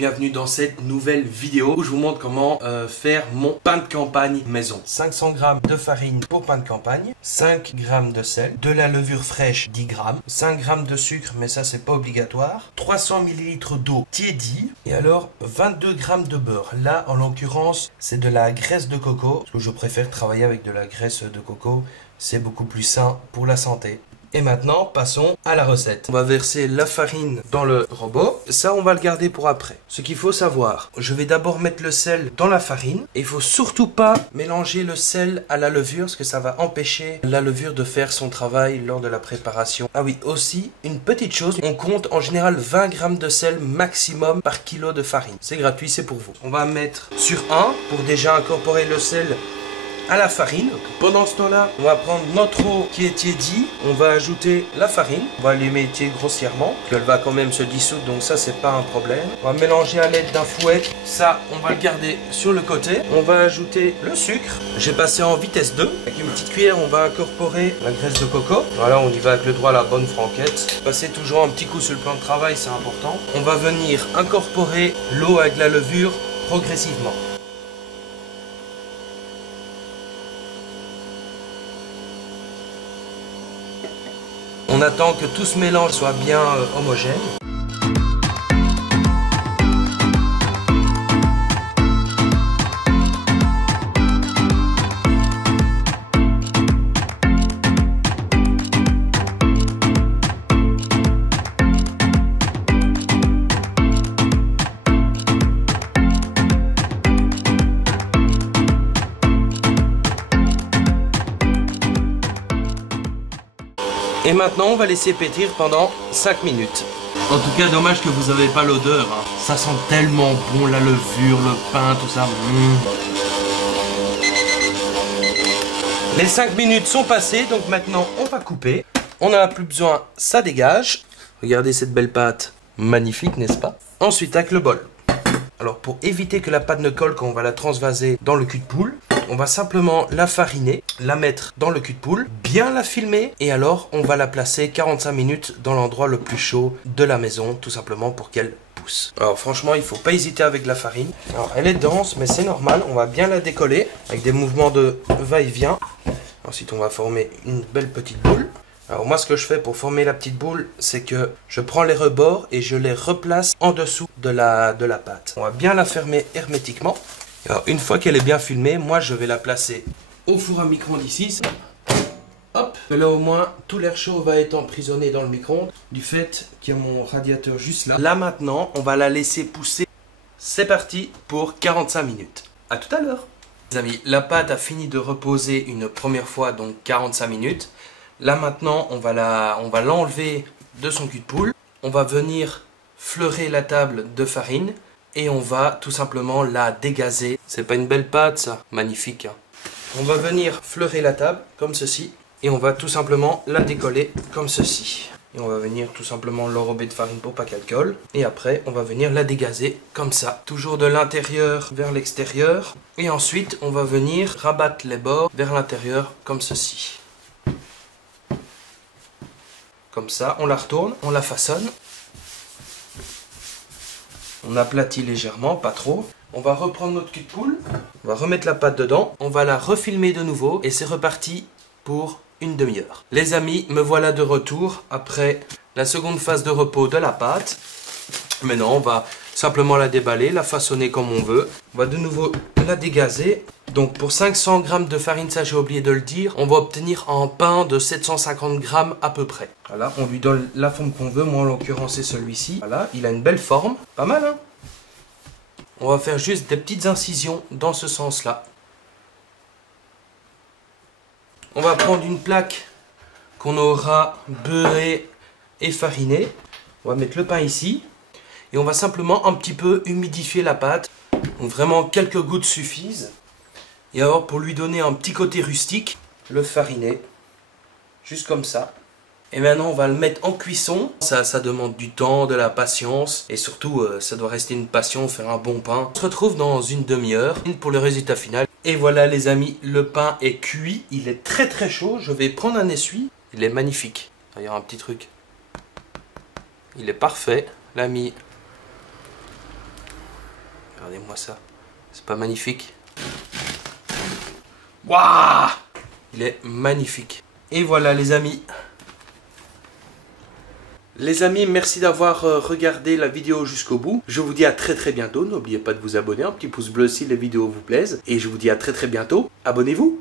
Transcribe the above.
Bienvenue dans cette nouvelle vidéo où je vous montre comment faire mon pain de campagne maison. 500 g de farine pour pain de campagne, 5 g de sel, de la levure fraîche 10 g, 5 g de sucre mais ça c'est pas obligatoire, 300 ml d'eau tiédie et alors 22 g de beurre. Là en l'occurrence c'est de la graisse de coco parce que je préfère travailler avec de la graisse de coco, c'est beaucoup plus sain pour la santé. Et maintenant, passons à la recette. On va verser la farine dans le robot. Ça, on va le garder pour après. Ce qu'il faut savoir, je vais d'abord mettre le sel dans la farine. Et il faut surtout pas mélanger le sel à la levure parce que ça va empêcher la levure de faire son travail lors de la préparation. Ah oui, aussi, une petite chose, on compte en général 20 g de sel maximum par kilo de farine. C'est gratuit, c'est pour vous. On va mettre sur 1 pour déjà incorporer le sel à la farine. Pendant ce temps-là, on va prendre notre eau qui est tiédie, on va ajouter la farine, on va l'émétier grossièrement, qu'elle va quand même se dissoudre, donc ça c'est pas un problème. On va mélanger à l'aide d'un fouet, ça on va le garder sur le côté. On va ajouter le sucre, j'ai passé en vitesse 2, avec une petite cuillère on va incorporer la graisse de coco. Voilà, on y va avec le doigt à la bonne franquette. Passez toujours un petit coup sur le plan de travail, c'est important. On va venir incorporer l'eau avec la levure progressivement. On attend que tout ce mélange soit bien homogène. Et maintenant, on va laisser pétrir pendant 5 minutes. En tout cas, dommage que vous n'avez pas l'odeur. Hein. Ça sent tellement bon, la levure, le pain, tout ça. Les 5 minutes sont passées, donc maintenant, on va couper. On n'en a plus besoin, ça dégage. Regardez cette belle pâte. Magnifique, n'est-ce pas? Ensuite, avec le bol. Alors, pour éviter que la pâte ne colle quand on va la transvaser dans le cul de poule, on va simplement la fariner, la mettre dans le cul de poule, bien la filmer et alors on va la placer 45 minutes dans l'endroit le plus chaud de la maison, tout simplement pour qu'elle pousse. Alors franchement, il ne faut pas hésiter avec la farine. Alors elle est dense, mais c'est normal, on va bien la décoller avec des mouvements de va-et-vient. Ensuite, on va former une belle petite boule. Alors moi, ce que je fais pour former la petite boule, c'est que je prends les rebords et je les replace en dessous de la pâte. On va bien la fermer hermétiquement. Alors, une fois qu'elle est bien filmée, moi je vais la placer au four à micro-ondes ici. Hop, là au moins tout l'air chaud va être emprisonné dans le micro-ondes du fait qu'il y a mon radiateur juste là. Là maintenant, on va la laisser pousser. C'est parti pour 45 minutes. A tout à l'heure. Les amis, la pâte a fini de reposer une première fois, donc 45 minutes. Là maintenant, on va l'enlever de son cul de poule. On va venir fleurer la table de farine. Et on va tout simplement la dégazer. C'est pas une belle pâte ça? Magnifique. Hein. On va venir fleurer la table comme ceci. Et on va tout simplement la décoller comme ceci. Et on va venir tout simplement l'enrober de farine pour pas qu'elle colle. Et après on va venir la dégazer comme ça. Toujours de l'intérieur vers l'extérieur. Et ensuite on va venir rabattre les bords vers l'intérieur comme ceci. Comme ça, on la retourne, on la façonne. On aplatit légèrement, pas trop. On va reprendre notre cul de poule. On va remettre la pâte dedans. On va la refilmer de nouveau. Et c'est reparti pour une demi-heure. Les amis, me voilà de retour après la seconde phase de repos de la pâte. Maintenant, on va simplement la déballer, la façonner comme on veut. On va de nouveau la dégazer. Donc pour 500 g de farine, ça j'ai oublié de le dire, on va obtenir un pain de 750 g à peu près. Voilà, on lui donne la forme qu'on veut, moi en l'occurrence c'est celui-ci. Voilà, il a une belle forme, pas mal hein. On va faire juste des petites incisions dans ce sens-là. On va prendre une plaque qu'on aura beurrée et farinée. On va mettre le pain ici. Et on va simplement un petit peu humidifier la pâte. Donc vraiment quelques gouttes suffisent. Et alors pour lui donner un petit côté rustique, le fariner, juste comme ça. Et maintenant on va le mettre en cuisson. Ça demande du temps, de la patience. Et surtout ça doit rester une passion, faire un bon pain. On se retrouve dans une demi-heure pour le résultat final. Et voilà les amis, le pain est cuit. Il est très très chaud. Je vais prendre un essuie. Il est magnifique. Il y a un petit truc. Il est parfait. L'ami Regardez-moi ça. C'est pas magnifique? Waouh! Il est magnifique. Et voilà les amis. Les amis, merci d'avoir regardé la vidéo jusqu'au bout. Je vous dis à très bientôt. N'oubliez pas de vous abonner. Un petit pouce bleu si les vidéos vous plaisent. Et je vous dis à très bientôt. Abonnez-vous.